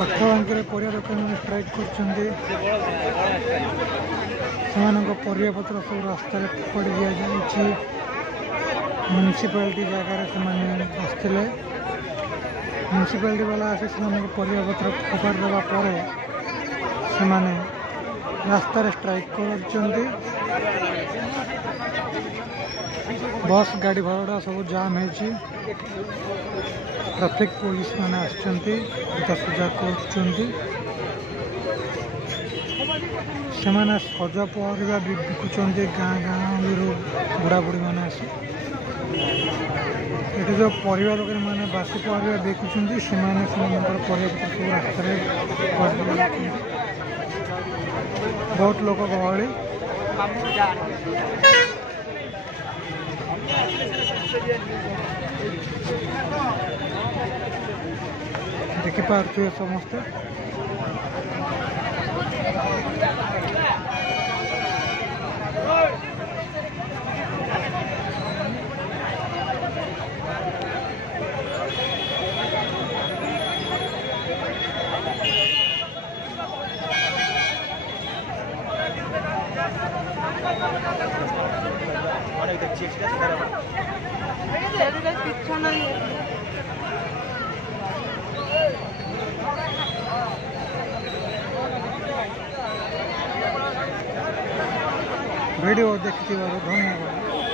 पथरबांकी परिया दोकान में स्ट्राइक कर परिया पत्र सब रास्ता पड़ दि जाए म्यूनिसिपालिटी जगार से बसते म्यूनिसिपालिटी वाला आसी परिया पत्र फोपाड़ देवापर से रास्ता स्ट्राइक कर बस गाड़ी भाड़ा सब जाम है ट्रैफिक पुलिस मैंने आसुजा कर सजा परिया बिकुंट गाँ गाँ बुढ़ा बुढ़ी मैंने आसी ये जो परिया दोकान मैंने बासी परिया बिकुंट से परिया सब रास्ता बहुत लोक गहली देखिपे समस्ते वीडियो देखिए धन्यवाद।